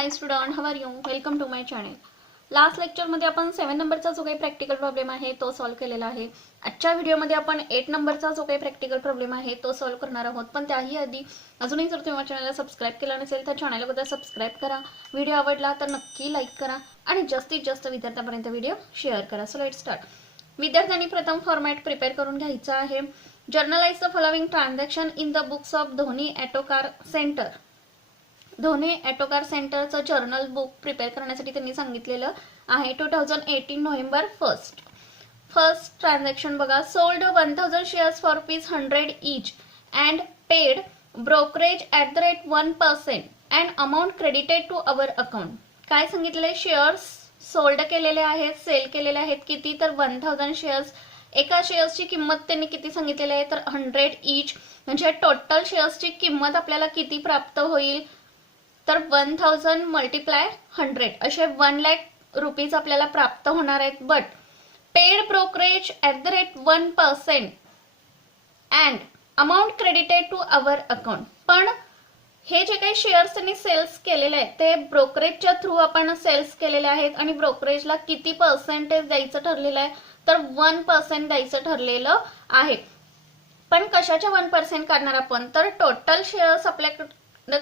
High student, how are you? Welcome to my channel. Last लेक्चरमध्ये आपण 7 नंबरचा जो काही प्रॅक्टिकल प्रॉब्लेम आहे तो सॉल्व्ह केलेला आहे. आजच्या व्हिडिओमध्ये आपण 8 नंबरचा जो काही प्रॅक्टिकल प्रॉब्लेम आहे तो सॉल्व्ह करणार आहोत. पण त्याही आधी अजूनही जर तुम्ही चॅनलला सबस्क्राईब केलं नसेल तर चॅनलला सबस्क्राईब करा. व्हिडिओ आवडला तर नक्की लाईक करा आणि जास्तीत जास्त विद्यार्थ्यांपर्यंत व्हिडिओ शेअर करा. So let's start. विद्यार्थ्यांनी प्रथम फॉर्मॅट प्रिपेअर करून घ्यायचा आहे. Journalise the following transaction in the books of Dhoni auto car centre. Dhoni auto car सेंटरचं जर्नल बुक प्रिपेअर करण्यासाठी त्यांनी सांगितलेलं आहे. 2018 नोव्हेंबर 1. फर्स्ट ट्रान्झॅक्शन बघा. Sold 1000 shares for ₹100 each and paid brokerage at the rate 1% and amount credited to our account. काय सांगितले? Shares sold केलेले आहेत, सेल केलेले आहेत. किती? तर 1000 शेअर्स. एका शेअर्सची किंमत त्यांनी किती सांगितलेली आहे? तर 100 each. म्हणजे टोटल शेअर्सची किंमत आपल्याला किती प्राप्त होईल? तर 1000 मल्टिप्लाय 100 असे 1 लाख रुपीज आपल्याला प्राप्त होणार आहेत. But paid brokerage at the rate 1% and amount credited to our account. पण हे जे काही शेअर्स त्यांनी सेल्स केलेले आहेत ते ब्रोकरेजच्या थ्रू आपण सेल्स केलेले आहेत आणि ब्रोकरेजला किती पर्सेंटेज द्यायचं ठरलेलं आहे? तर 1% द्यायचं ठरलेलं आहे. पण कशाच्या 1% काढणार आपण? तर टोटल शेअर्स आपल्याकडे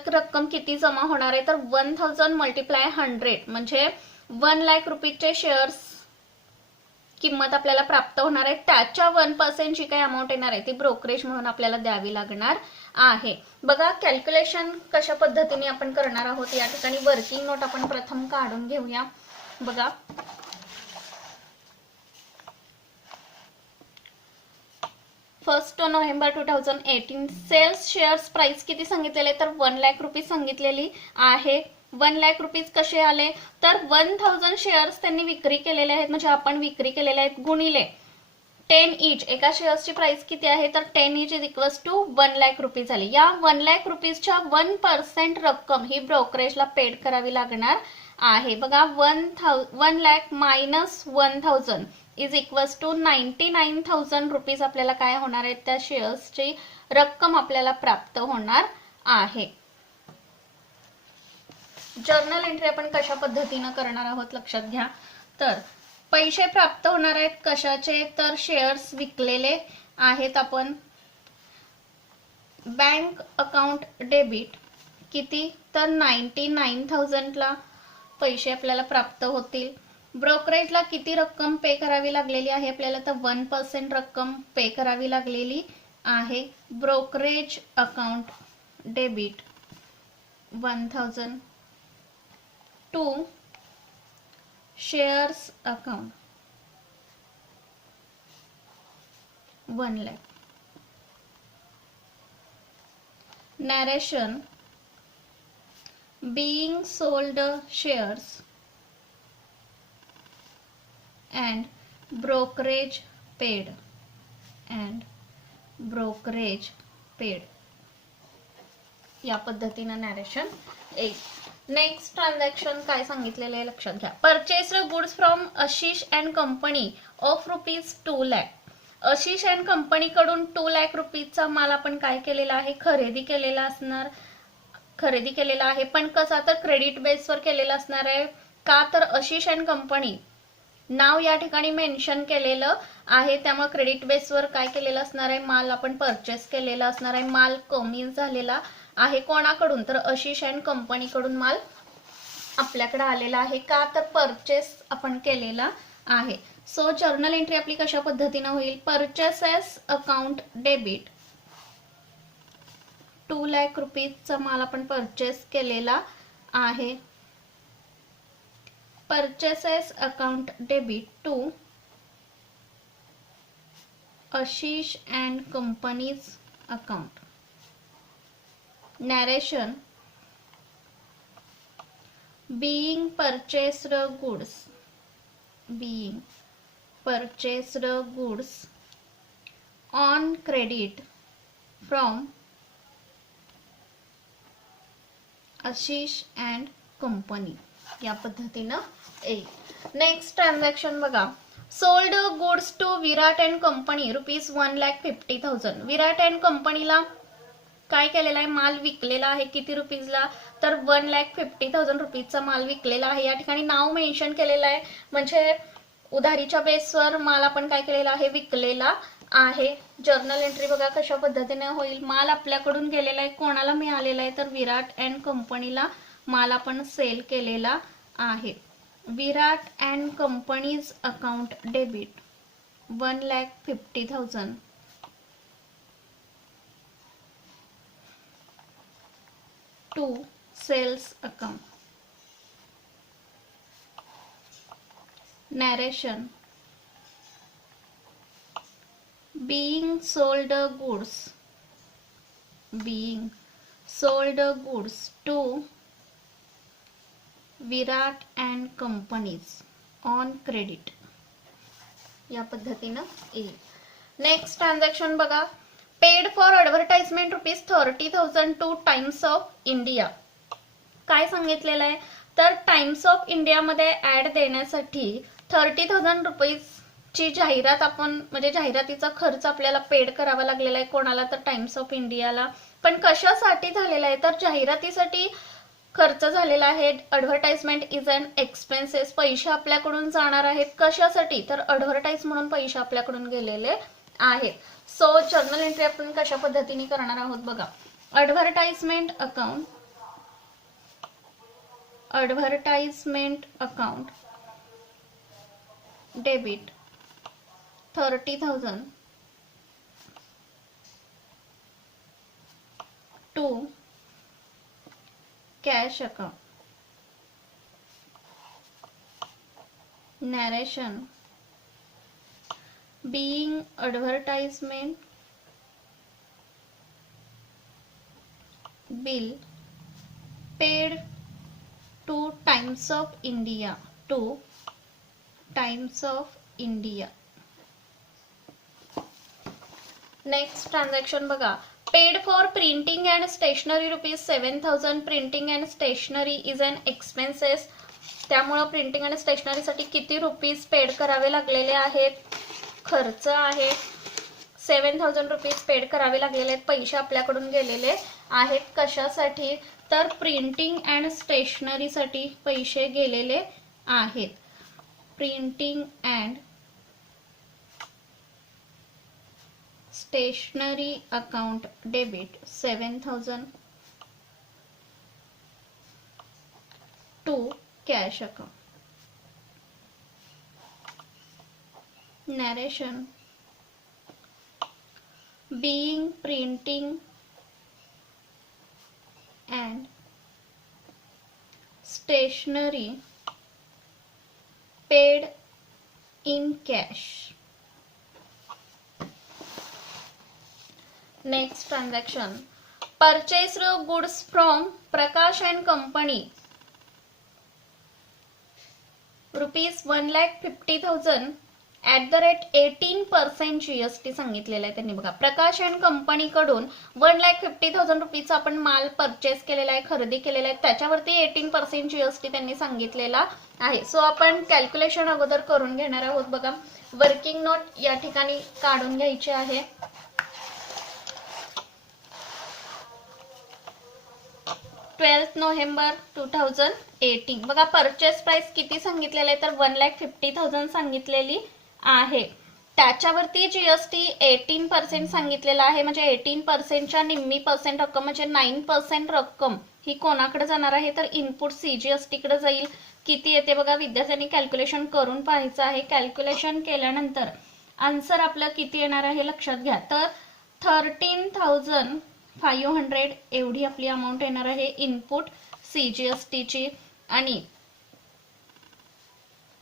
रक्कम किती जमा होणार आहे? तर 1000 मल्टिप्लाय 100 म्हणजे 1 लाख रुपीचे शेअर्स किंमत आपल्याला प्राप्त होणार आहे. त्याच्या 1% जी काही अमाऊंट येणार आहे ती ब्रोकरेज म्हणून आपल्याला द्यावी लागणार आहे. बघा कॅल्क्युलेशन कशा पद्धतीने आपण करणार आहोत. या ठिकाणी वर्किंग नोट आपण प्रथम काढून घेऊया. बघा 1 नोव्हेंबर 2018 सेल्स शेअर्स प्राइस किती सांगितलेले? तर 1 लाख रुपीज सांगितलेली आहे. 1 लाख रुपीज कसे आले? तर 1000 शेअर्स त्यांनी विक्री केलेले आहेत, म्हणजे आपण विक्री केलेले आहेत, गुणिले 10 each. एका शेअर्सची प्राइस किती आहे? तर 10 each is equals to 1 lakh rupees आले. या 1 लाख रुपीजच्या 1% रक्कम ही ब्रोकरेजला पेड करावी लागणार आहे. बघा 1 lakh minus 1000 is equals to 99,000 rupees आपल्याला काय होणार आहे? त्या शेअर्सची रक्कम आपल्याला प्राप्त होणार आहे. जर्नल एंट्री आपण कशा पद्धतीने करणार आहोत लक्षात घ्या. तर पैसे प्राप्त होणार आहेत कशाचे? तर शेअर्स विकलेले आहेत आपण. बँक अकाउंट डेबिट किती? तर 99,000 ला पैसे आपल्याला प्राप्त होतील. ब्रोकरेजला किती रक्कम पे करावी लागलेली आहे आपल्याला? तर 1% रक्कम पे करावी लागलेली आहे. Brokerage account debit 1000 to shares account 1 lakh. Narration being sold shares and brokerage paid या पद्धतीने नरेशन येईल. नेक्स्ट ट्रान्झॅक्शन काय सांगितलेले आहे लक्षात घ्या. Purchased goods from Ashish and company of ₹2 lakh. Ashish and company कडून 2 लाख रुपीजचा माल आपण काय केलेला आहे? खरेदी केलेला आहे. पण कसा? तर क्रेडिट बेसवर केलेला असणार आहे. का? तर आशिष अँड कंपनी नाव या ठिकाणी मेन्शन केलेलं आहे, त्यामुळे क्रेडिट बेसवर काय केलेलं असणार आहे? माल आपण परचेस केलेला असणार आहे. माल कमी झालेला आहे. कोणाकडून? तर आशिष अँड कंपनी कडून माल आपल्याकडे आलेला आहे. का? तर परचेस आपण केलेला आहे. सो जर्नल एंट्री आपली कशा पद्धतीने होईल? परचेसेस अकाउंट डेबिट 2 लाख रुपीजचा माल आपण परचेस केलेला आहे. Purchases account debit to Ashish and companies account. Narration being purchased goods on credit from Ashish and company या पद्धतीनं येईल. नेक्स्ट ट्रान्झॅक्शन बघा. Sold goods to Virat and company ₹1,50,000. Virat and कंपनीला काय केलेला आहे, माल विकलेला आहे. किती रुपीजला, तर 1,50,000 रुपीजचा माल विकलेला आहे. या ठिकाणी नाव मेन्शन केलेलं आहे, म्हणजे उधारीच्या बेसवर माल आपण काय केलेला आहे, विकलेला आहे. जर्नल एंट्री बघा कशा पद्धतीने होईल. माल आपल्याकडून गेलेला आहे, कोणाला मिळालेला आहे, तर विराट अँड कंपनीला माल आपण सेल केलेला आहे. Virat and companies account debit 1,50,000 to sales account. Narration: being sold goods to Virat and companies on credit. या पद्धतीनं येईल. नेक्स्ट ट्रान्झॅक्शन बघा, paid for advertisement ₹30,000 to Times of India. काय सांगितलेलं आहे, तर टाइम्स ऑफ इंडियामध्ये ॲड देण्यासाठी 30,000 रुपीजची जाहिरात आपण, म्हणजे जाहिरातीचा खर्च आपल्याला पेड करावा लागलेला आहे. कोणाला, तर टाइम्स ऑफ इंडियाला. पण कशासाठी झालेला आहे, तर जाहिरातीसाठी खर्च झालेला आहे. ॲडव्हर्टाइजमेंट इज अन एक्सपेन्सेस, पैसे आपल्याकडून जाणार आहेत. कशासाठी, तर ॲडव्हर्टाइज म्हणून पैसे आपल्याकडून गेलेले आहेत. सो जर्नल एंट्री आपण कशा पद्धतीने करणार आहोत बघा. Advertisement account debit 30,000 to cash account. Narration: being advertisement bill paid to Times of India next transaction बघा, paid for printing and stationery ₹7,000. Printing and stationery is an expenses. त्यामुळं printing आणि स्टेशनरीसाठी किती रुपीज पेड करावे लागलेले आहेत, खर्च आहे. 7,000 रुपीज पेड करावे लागलेले आहेत. पैसे आपल्याकडून गेलेले आहेत. कशासाठी, तर प्रिंटिंग अँड स्टेशनरीसाठी पैसे गेलेले आहेत. Printing and stationery account debit 7,000 to cash account. Narration: being printing and stationery paid in cash. Next transaction, purchased goods from Prakash and Company ₹1,50,000 18% GST सांगितलेलं आहे त्यांनी बघा. प्रकाश अँड कंपनीकडून 1,50,000 रुपीचा आपण माल परचेस केलेला आहे, खरेदी केलेला आहे. त्याच्यावरती 18% GST त्यांनी सांगितलेला आहे. सो आपण कॅल्क्युलेशन अगोदर करून घेणार आहोत बघा. वर्किंग नोट या ठिकाणी काढून घ्यायची आहे. 12 नोव्हेंबर 2018 बघा. परचेस प्राइस किती सांगितलेलं आहे, तर 1,50,000 सांगितलेली आहे. त्याच्यावरती जीएसटी 18% सांगितलेला आहे. म्हणजे 18%च्या निम्मी पर्सेंट रक्कम म्हणजे 9% रक्कम ही कोणाकडे जाणार आहे, तर इनपुट सीजीएसटी कडे जाईल. किती येते बघा, विद्यार्थ्यांनी कॅल्क्युलेशन करून पाहायचं आहे. कॅल्क्युलेशन केल्यानंतर आन्सर आपलं किती येणार आहे लक्षात घ्या. तर 13,500 एवढी आपली अमाऊंट येणार आहे इनपुट सीजीएसटीची. आणि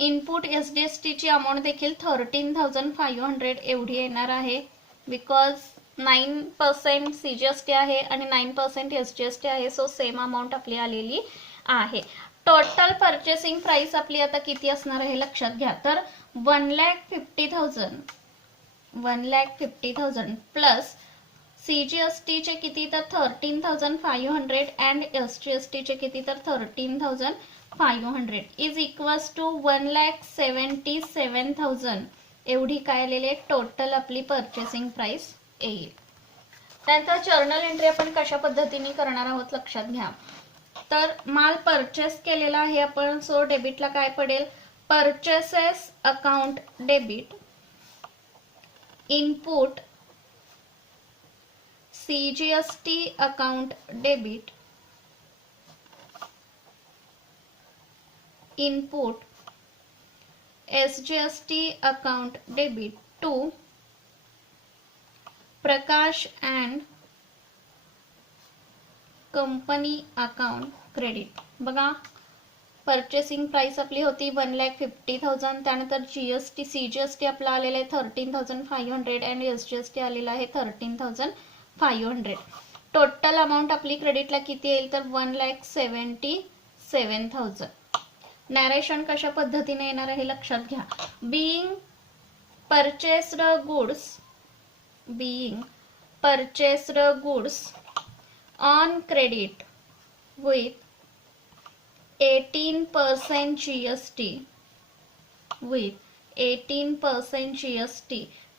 इनपुट एसजीएसटीची अमाऊंट देखील 13,500 एवढी येणार आहे. बिकॉज 9% सीजीएसटी आहे आणि 9% एसजीएसटी आहे. सो सेम अमाऊंट आपली आलेली आहे. टोटल परचेसिंग प्राइस आपली आता किती असणार आहे लक्षात घ्या. तर 1,50,000 प्लस सीजीएसटीचे किती, तर 13,500 अँड एसजीएसटीचे किती, तर 13,500 इज इक्वल्स टू 1,77,000 एवढी काय आलेली आहे टोटल आपली परचेसिंग प्राइस येईल. त्यानंतर जर्नल एंट्री आपण कशा पद्धतीने करणार आहोत लक्षात घ्या. तर माल परचेस केलेला आहे आपण, सो डेबिटला काय पडेल, purchases account debit, input CGST account debit, input SGST account debit to Prakash and company account credit. बघा परचेसिंग प्राइस आपली होती 1,50,000, त्यानंतर GST CGST आपला आलेला आहे 13,500 आणि SGST आलेला आहे 13,500. टोटल अमाऊंट आपली क्रेडिटला किती येईल तर 1,77,000. नॅरेशन कशा पद्धतीने येणार आहे लक्षात घ्या. being purchased goods on credit with 18% GST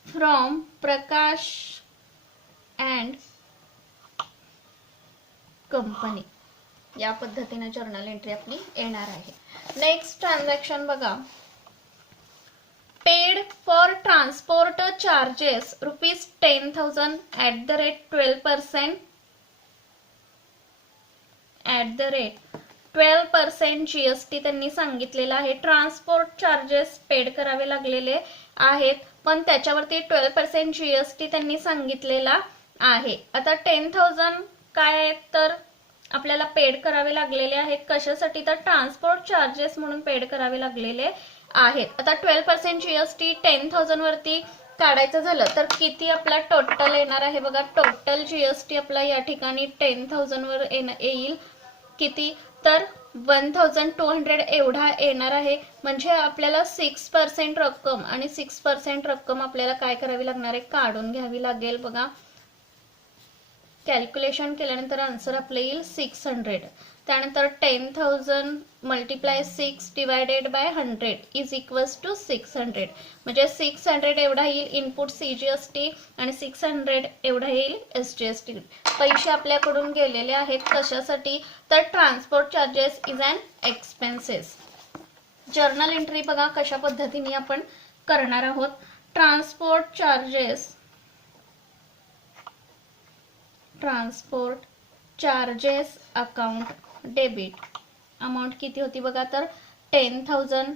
from Prakash and company. या पद्धतीने जर्नल एंट्री आपली येणार आहे. नेक्स्ट ट्रान्झॅक्शन बघा. Paid for transport charges ₹10,000 12% GST त्यांनी सांगितलेला आहे. ट्रान्सपोर्ट चार्जेस पेड करावे लागलेले आहेत, पण त्याच्यावरती 12% GST त्यांनी सांगितलेला आहे. आता 10,000 काय आहेत तर आपल्याला पेड करावे लागलेले आहेत. कशासाठी तर ट्रान्सपोर्ट चार्जेस म्हणून पेड करावे लागलेले आहेत. आता 12% GST 10,000 वरती काढायचं झालं तर किती आपला टोटल येणार आहे बघा. टोटल GST आपला या ठिकाणी 10,000 वर येईल किती तर 1,200 एवढा येणार आहे. म्हणजे आपल्याला 6% रक्कम आणि 6% रक्कम आपल्याला काय करावी लागणार आहे, काढून घ्यावी लागेल. बघा कॅल्क्युलेशन केल्यानंतर आन्सर आपलं येईल 600. त्यानंतर 10,000 multiply 6 divided by 100 is equals to 600. म्हणजे 600 एवढा येईल इनपुट CGST आणि 600 एवढा येईल SGST. पैसे आपल्याकडून गेलेले आहेत कशासाठी तर transport charges is an expenses. Journal entry बघा कशा पद्धतीने आपण करणार आहोत. Transport charges account debit. Amount किती होती बघा तर 10,000.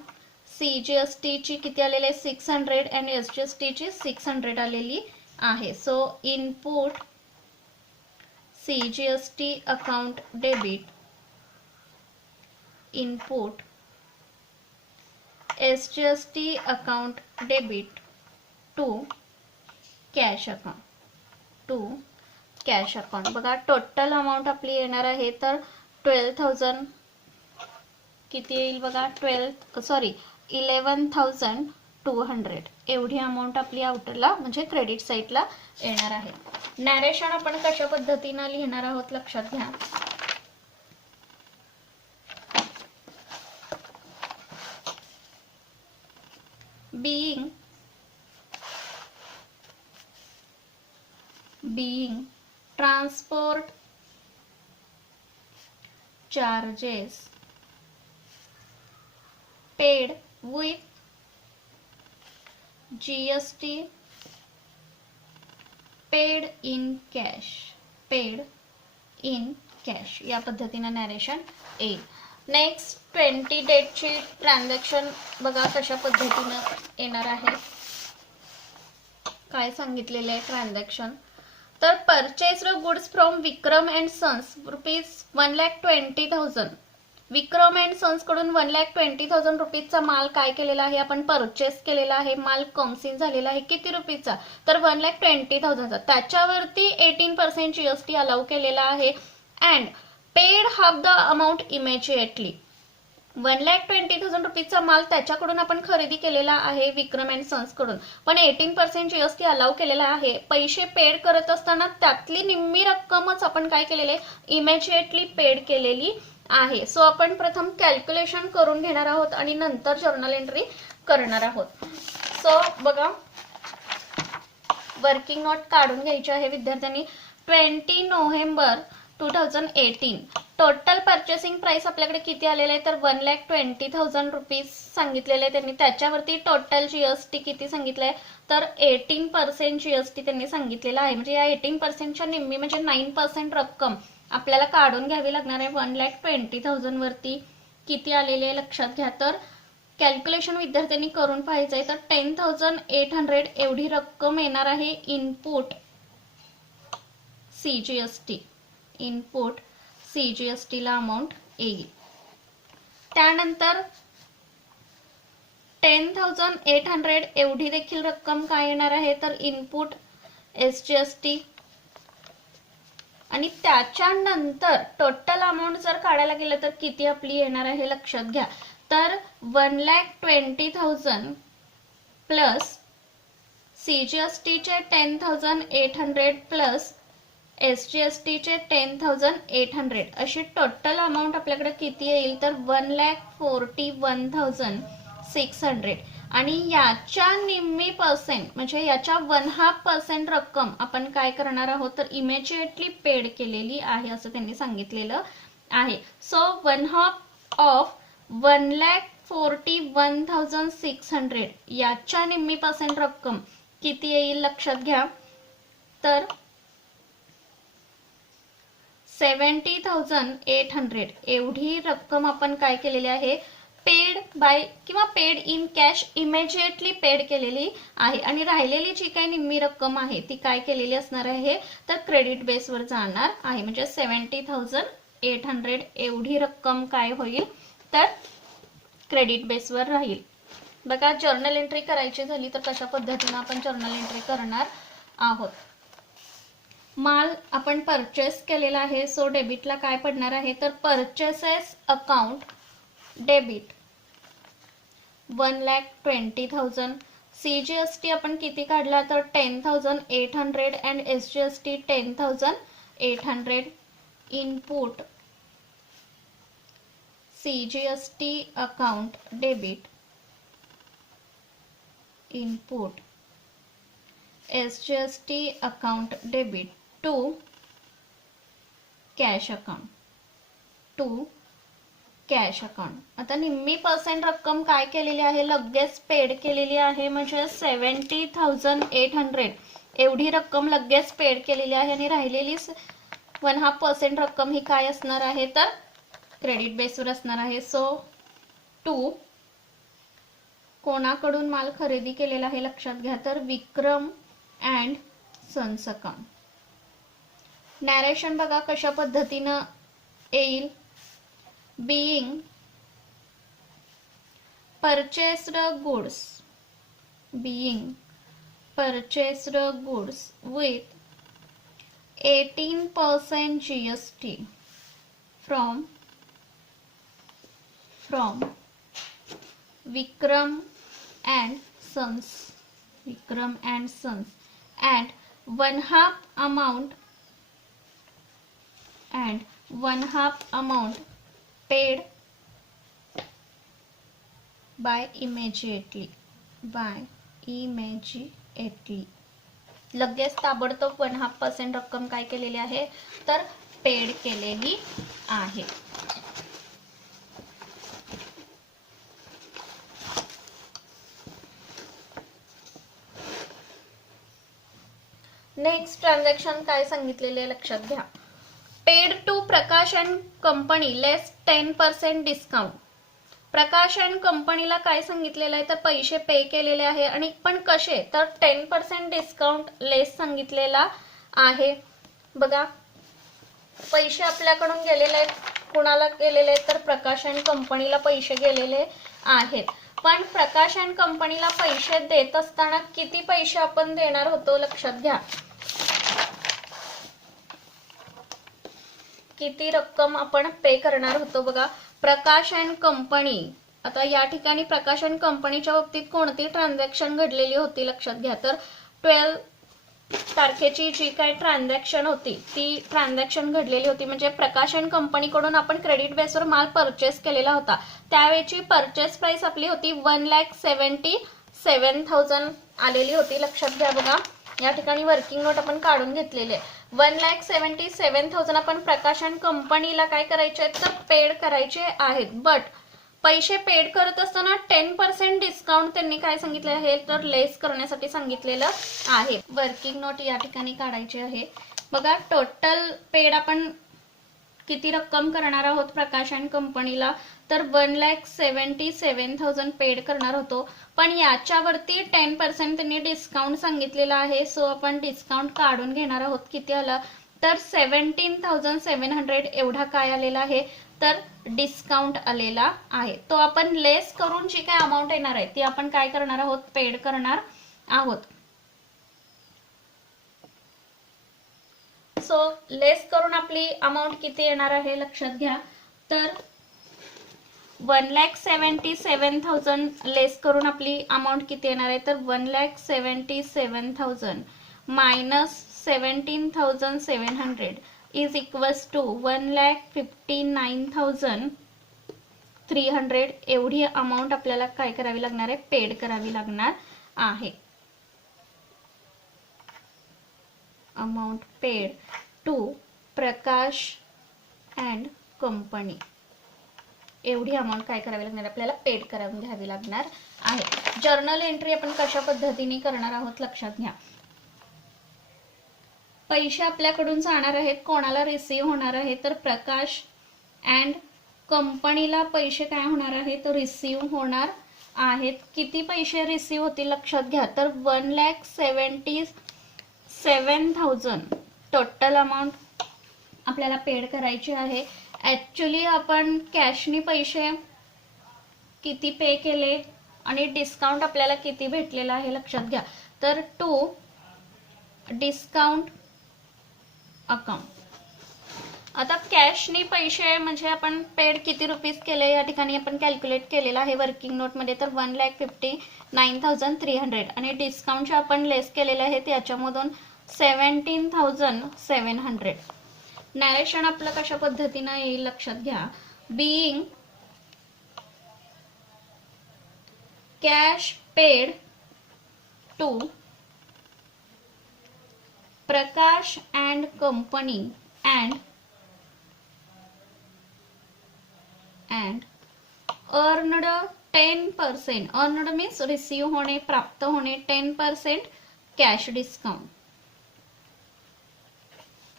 CGST ची किती आलेली आहे 600 आणि SGST ची 600 आलेली आहे. So input CGST account debit, input SGST account debit to cash account. बघा टोटल अमाऊंट आपली येणार आहे तर 12,000 किती येईल बघा 11,200 एवढी अमाऊंट आपली आउटरला म्हणजे क्रेडिट साईडला येणार आहे. नॅरेशन आपण कशा पद्धतीने लिहिणार आहोत लक्षात घ्या. being transport charges paid with GST paid in cash या पद्धतीने नॅरेशन येईल. नेक्स्ट 20 डेटची ट्रान्झॅक्शन बघा कशा पद्धतीने येणार आहे. काय सांगितलेले आहे ट्रान्झॅक्शन तर purchased goods from Vikram and sons ₹1,20,000. Vikram and sons कडून 1,20,000 रुपीजचा माल काय केलेला आहे आपण परचेस केलेला आहे. माल कन्सिन झालेला आहे किती रुपीचा तर 1,20,000चा. त्याच्यावरती 18% GST अलाउ केलेला आहे and paid half the amount immediately. 1,20,000 रुपीजचा माल त्याच्याकडून आपण खरेदी केलेला आहे विक्रम अँड सन्स कडून, पण 18% GST अलाउ केलेला आहे. पैसे पेड करत असताना त्यातली निम्मी रक्कमच आपण काय केलेले इमिजिएटली पेड केलेली आहे. सो आपण प्रथम कॅल्क्युलेशन करून घेणार आहोत आणि नंतर जर्नल एंट्री करणार आहोत. सो बघा वर्किंग नोट काढून घ्यायची आहे विद्यार्थ्यांनी. 20 नोव्हेंबर 2018 टोटल परचेसिंग प्राइस आपल्याकडे किती आलेलं आहे तर 1,20,000 रुपीज सांगितलेले आहे त्यांनी. त्याच्यावरती टोटल जीएसटी किती सांगितलंय तर 18% जीएसटी त्यांनी सांगितलेला आहे. म्हणजे या 18%च्या निम्मी म्हणजे 9% रक्कम आपल्याला काढून घ्यावी लागणार आहे. 1,20,000 वरती किती आलेले आहे लक्षात घ्या. तर कॅल्क्युलेशन विद्यार्थ्यांनी करून पाहायचं आहे. तर 10,800 एवढी रक्कम येणार आहे इनपुट सीजीएसटी. इनपुट सीजीएसटी ला अमाऊंट येईल. त्यानंतर 10,800 एवढी देखील रक्कम काय येणार आहे तर इनपुट एसजीएसटी. आणि त्याच्यानंतर टोटल अमाऊंट जर काढायला गेलं तर किती आपली येणार आहे लक्षात घ्या. तर 1,20,000 प्लस सीजीएसटीचे 10,800 प्लस एसजीएसटीचे 10,800 अशी टोटल अमाऊंट आपल्याकडे किती येईल तर 1,41,600. आणि याच्या निम्मी पर्सेंट म्हणजे याच्या 1/2% रक्कम आपण काय करणार आहोत तर इमिजिएटली पेड केलेली आहे असं त्यांनी सांगितलेलं आहे. सो 1/2 ऑफ 1,41,600 याच्या निम्मी पर्सेंट रक्कम किती येईल लक्षात घ्या तर 70,800 एवढी रक्कम आपण काय केलेली आहे पेड बाय किंवा paid in cash immediately paid केलेली आहे. आणि राहिलेली जी काही निम्मी रक्कम आहे ती काय केलेली असणार आहे तर क्रेडिट बेसवर जाणार आहे. म्हणजे 70,800 एवढी रक्कम काय होईल तर क्रेडिट बेसवर राहील. बघा जर्नल एंट्री करायची झाली तर कशा पद्धतीने आपण जर्नल एंट्री करणार आहोत. माल आपण परचेस केलेला आहे. सो डेबिटला काय पडणार आहे तर परचेसेस अकाउंट डेबिट 1,20,000. सीजीएसटी आपण किती काढला तर 10,800 and SGST 10,800. Input CGST account debit input SGST account debit to cash account cash account. आता निम्मी पर्सेंट रक्कम काय केलेली आहे लगेच पेड केलेली आहे. म्हणजे 70,800 एवढी रक्कम लगेच पेड केलेली आहे. आणि राहिलेली 1/2% रक्कम ही काय असणार आहे तर क्रेडिट बेसवर असणार आहे. सो 2 कोणाकडून माल खरेदी केलेला आहे लक्षात घ्या तर विक्रम अँड सन्स अकाउंट. नॅरेशन बघा कशा पद्धतीनं येईल. being purchased goods with 18% GST from Vikram and Sons and 1/2 amount paid by immediately लगेच ताबडतोब 1/2% रक्कम काय केलेली आहे तर पेड केलेली आहे. नेक्स्ट ट्रान्झॅक्शन काय सांगितलेले लक्षात घ्या. Paid to Prakash and company less 10% discount. Prakash and कंपनीला काय सांगितलेलं आहे तर पैसे पे केलेले आहे. आणि पण कसे तर 10% डिस्काउंट लेस सांगितलेला आहे. बघा पैसे आपल्याकडून गेलेले आहेत. कुणाला गेलेले आहेत तर प्रकाश अँड कंपनीला पैसे गेलेले आहेत. पण प्रकाश अँड कंपनीला पैसे देत असताना किती पैसे आपण देणार होतो लक्षात घ्या. किती रक्कम आपण पे करणार होतो बघा. प्रकाश अँड कंपनी आता या ठिकाणी प्रकाश अँड कंपनीच्या बाबतीत कोणती ट्रान्झॅक्शन घडलेली होती लक्षात घ्या तर 12 तारखेची जी काही ट्रान्झॅक्शन होती ती ट्रान्झॅक्शन घडलेली होती. म्हणजे प्रकाश अँड कंपनीकडून आपण क्रेडिट बेसवर माल परचेस केलेला होता. त्यावेळची परचेस प्राइस आपली होती 1,77,000 आलेली होती लक्षात घ्या. बघा या ठिकाणी वर्किंग नोट आपण काढून घेतलेली आहे. 1,77,000 आपण प्रकाश अँड कंपनीला काय करायचे आहेत तर पेड करायचे आहेत. बट पैसे पेड करत असताना 10% डिस्काउंट त्यांनी काय सांगितले आहे तर लेस करण्यासाठी सांगितलेलं आहे. वर्किंग नोट या ठिकाणी काढायची आहे. बघा टोटल पेड आपण किती रक्कम करणार आहोत प्रकाश अँड कंपनीला तर 1,77,000 पेड करणार होतो. पण याच्यावरती 10% त्यांनी डिस्काउंट सांगितलेला आहे. सो आपण डिस्काउंट काढून घेणार आहोत. किती आला तर 17,700 एवढा काय आलेला आहे तर डिस्काउंट आलेला आहे. तो आपण लेस करून जी काय अमाऊंट येणार आहे ती आपण काय करणार आहोत पेड करणार आहोत. सो लेस करून आपली अमाऊंट किती येणार आहे लक्षात घ्या तर 1,77,000 लेस करून आपली अमाऊंट किती येणार आहे तर 1,77,000 मायनस 17,700 इज इक्वल्स टू 1,59,300 एवढी अमाऊंट आपल्याला काय करावी लागणार आहे पेड करावी लागणार आहे. Amount paid to Prakash and company एवढी अमाऊंट काय करावी लागणार आपल्याला पेड करून घ्यावी लागणार आहे. जर्नल एंट्री आपण कशा पद्धतीने करणार आहोत लक्षात घ्या. पैसे आपल्याकडून जाणार आहेत कोणाला रिसीव्ह होणार आहे तर प्रकाश अँड कंपनीला पैसे काय होणार आहे तर रिसीव्ह होणार आहेत. किती पैसे रिसीव्ह होतील लक्षात घ्या तर 1,77,000 टोटल अमाऊंट आपल्याला पेड करायची आहे. ऍक्च्युली आपण कॅशनी पैसे किती पे केले आणि डिस्काउंट आपल्याला किती भेटलेला आहे लक्षात घ्या तर टू डिस्काउंट अकाउंट. आता कॅशनी पैसे म्हणजे आपण पेड किती रुपीज केले या ठिकाणी आपण कॅल्क्युलेट केलेलं आहे वर्किंग नोट मध्ये तर 1,59,300 आणि डिस्काउंट आपण लेस केलेले आहे त्याच्यामधून 17,700. नॅरेशन आपलं कशा पद्धतीने येईल लक्षात घ्या. Being cash paid to Prakash and company and earned 10%. Earned means receive होणे प्राप्त होणे 10% कॅश डिस्काउंट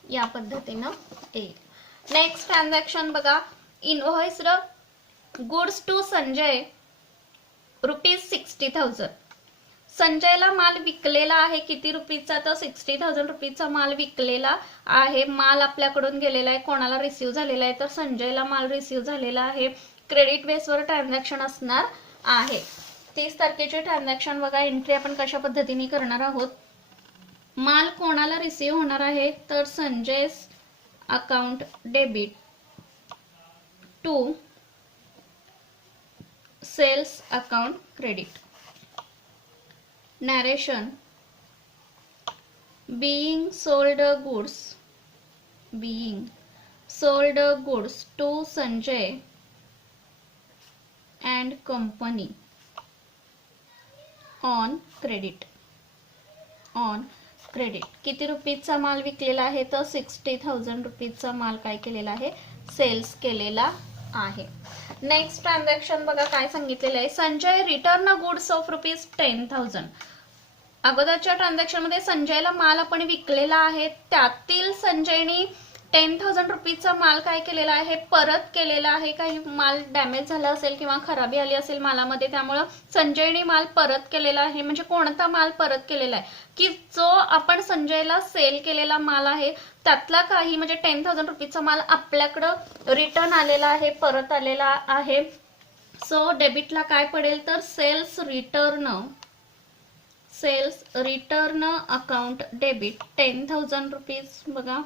या पद्धतीनं येईल. नेक्स्ट ट्रान्झॅक्शन बघा. इनव्हॉइस्ड गुड्स टू संजय ₹60,000. संजयला माल विकलेला आहे किती रुपीचा तर 60,000 रुपीचा माल विकलेला आहे. माल आपल्याकडून गेलेला आहे कोणाला रिसीव्ह झालेला आहे तर संजयला माल रिसीव्ह झालेला आहे. क्रेडिट बेसवर ट्रान्झॅक्शन असणार आहे. 30 तारखेचे ट्रान्झॅक्शन बघा. एंट्री आपण कशा पद्धतीने करणार आहोत. माल कोणाला रिसीव्ह होणार आहे तर Sanjay account debit to sales account credit. Narration being sold goods to Sanjay and company on credit. किती रुपीचा माल विकलेला आहे तर 60,000 रुपीचा माल काय केलेला आहे सेल्स केलेला आहे. नेक्स्ट ट्रान्झॅक्शन बघा काय सांगितलेलं आहे. Sanjay return goods of ₹10,000. अगोदरच्या ट्रान्झॅक्शन मध्ये संजयला माल आपण विकलेला आहे त्यातील संजयनी 10,000 रुपीचा माल काय केलेला आहे परत केलेला आहे. काही माल डॅमेज झाला असेल किंवा खराबी आली असेल मालामध्ये त्यामुळे संजयने माल परत केलेला आहे. म्हणजे कोणता माल परत केलेला आहे की जो आपण संजयला सेल केलेला माल आहे त्यातला काही म्हणजे 10,000 रुपीचा माल आपल्याकडं रिटर्न आलेला आहे परत आलेला आहे. सो डेबिटला काय पडेल तर sales return account debit 10,000 rupees. बघा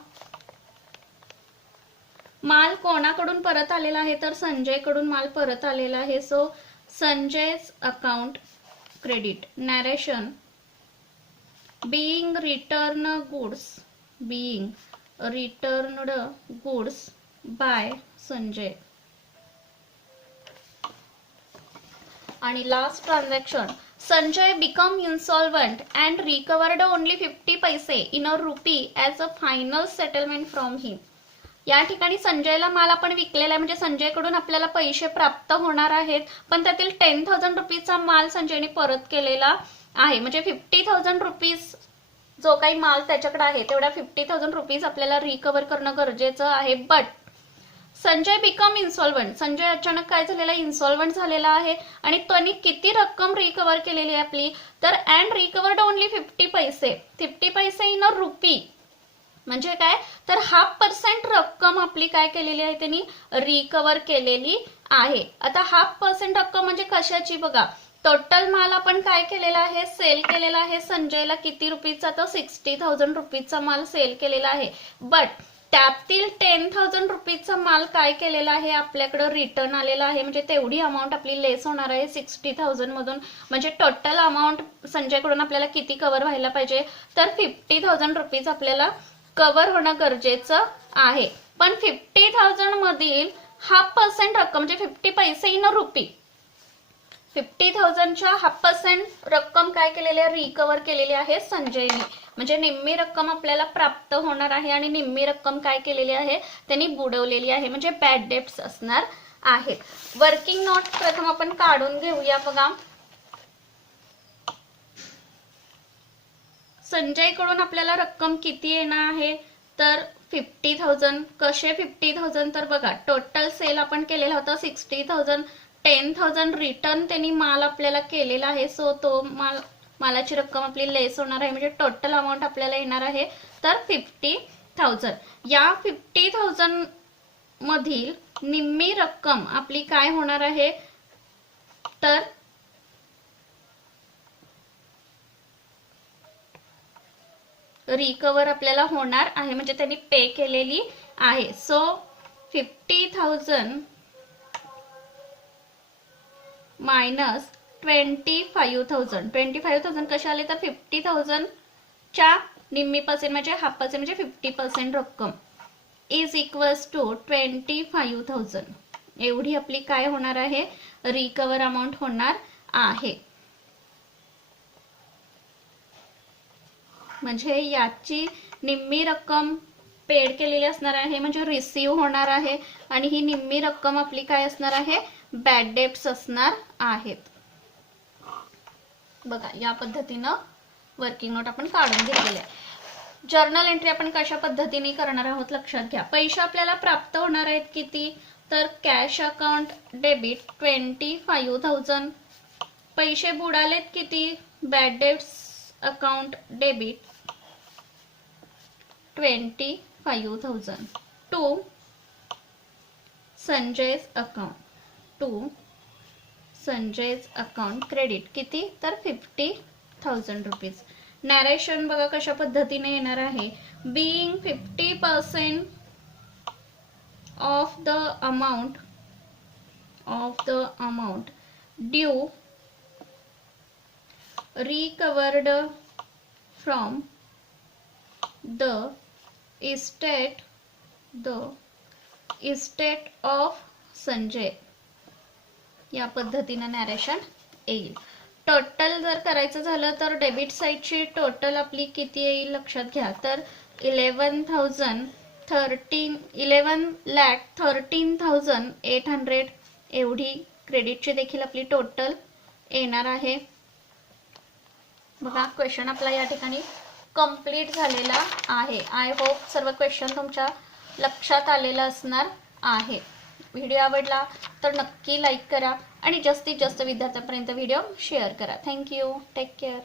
माल कोणाकडून परत आलेला आहे तर संजय कडून माल परत आलेला आहे. So Sanjay's account credit. Narration being returned goods by Sanjay. आणि last transaction Sanjay become insolvent and recovered only 50 paise in a rupee as a final settlement from him. या ठिकाणी संजयला माल आपण विकलेला आहे, म्हणजे संजयकडून आपल्याला पैसे प्राप्त होणार आहेत, पण त्यातील 10,000 रुपीजचा माल संजयने परत केलेला आहे. म्हणजे 50,000 रुपीज जो काही माल त्याच्याकडे आहे तेवढ्या 50,000 रुपीज आपल्याला रिकवर करणं गरजेचं आहे. बट संजय बिकम इन्सॉल्वंट, संजय अचानक काय झालेला, इन्सॉल्वंट झालेला आहे आणि त्यांनी किती रक्कम रिकवर केलेली आहे आपली, तर अँड रिकवर्ड ओनली 50 पैसे, 50 पैसे इन अ रुपी, म्हणजे काय तर 0.5% रक्कम आपली काय केलेली आहे त्यांनी रिकवर केलेली आहे. आता 0.5% रक्कम म्हणजे कशाची बघा, टोटल माल आपण काय केलेला आहे, सेल केलेला आहे संजयला किती रुपीचा, तर 60,000 रुपीचा माल सेल केलेला आहे. बट त्यातील 10,000 रुपीचा माल काय केलेला आहे आपल्याकडे रिटर्न आलेला आहे, म्हणजे तेवढी अमाऊंट आपली लेस होणार आहे 60,000 मधून. म्हणजे टोटल अमाऊंट संजयकडून आपल्याला किती कव्हर व्हायला पाहिजे, तर 50,000 रुपीज आपल्याला कव्हर होणं गरजेचं आहे. पण 50,000 मधील 0.5% रक्कम म्हणजे 50 पैसे इन अ रुपी, 50,000च्या 0.5% रक्कम काय केलेली आहे, रिकवर केलेली आहे संजयने. म्हणजे निम्मी रक्कम आपल्याला प्राप्त होणार आहे आणि निम्मी रक्कम काय केलेली आहे त्यांनी बुडवलेली आहे, म्हणजे बॅड डेब्ट्स असणार आहेत. वर्किंग नोट प्रथम आपण काढून घेऊया. बघा, संजयकडून आपल्याला रक्कम किती येणार आहे, तर 50,000. कसे 50,000, तर बघा टोटल सेल आपण केलेला होता 60,000, 10,000 रिटर्न त्यांनी माल आपल्याला केलेला आहे. सो तो मालाची रक्कम आपली लेस होणार आहे, म्हणजे टोटल अमाऊंट आपल्याला येणार आहे तर 50,000. या 50,000 मधील निम्मी रक्कम आपली काय होणार आहे, तर रिकवर आपल्याला होणार आहे, म्हणजे त्यांनी पे केलेली आहे. सो 50,000 मायनस 25,000, 25,000 कशा आले, तर 50,000 च्या निम्मी पर्सेंट म्हणजे 0.5% म्हणजे 50% रक्कम इज इक्वल्स टू 25,000. एवढी आपली काय होणार आहे, रिकवर अमाऊंट होणार आहे. म्हणजे याची निम्मी रक्कम पेड केलेली असणार आहे, म्हणजे रिसीव्ह होणार आहे, आणि ही निम्मी रक्कम आपली काय असणार आहे, बॅड डेब्ट्स असणार आहेत. बघा, या पद्धतीनं वर्किंग नोट आपण काढून घेतलेली आहे. जर्नल एंट्री आपण कशा पद्धतीने करणार आहोत लक्षात घ्या. पैसे आपल्याला प्राप्त होणार आहेत किती, तर कॅश अकाउंट डेबिट 25,000. पैसे बुडालेत किती, bad debts account debit 25,000 to Sanjay's account credit किती, तर 50,000 रुपीज. नॅरेशन बघा कशा पद्धतीने येणार आहे, being 50% of the amount due recovered from the estate of Sanjay. या पद्धतीने नॅरेशन येईल. टोटल जर करायचं झालं तर डेबिट साईडची टोटल आपली किती येईल लक्षात घ्या, तर 11,13,800 एवढी क्रेडिटची देखील आपली टोटल येणार आहे. बघा, क्वेश्चन आपला या ठिकाणी कंप्लीट झालेला आहे. आय होप सर्व क्वेश्चन तुमच्या लक्षात आलेला असणार आहे. व्हिडिओ आवडला तर नक्की लाईक करा आणि जास्तीत जास्त विद्यार्थ्यांपर्यंत व्हिडिओ शेअर करा. थँक्यू. Take care.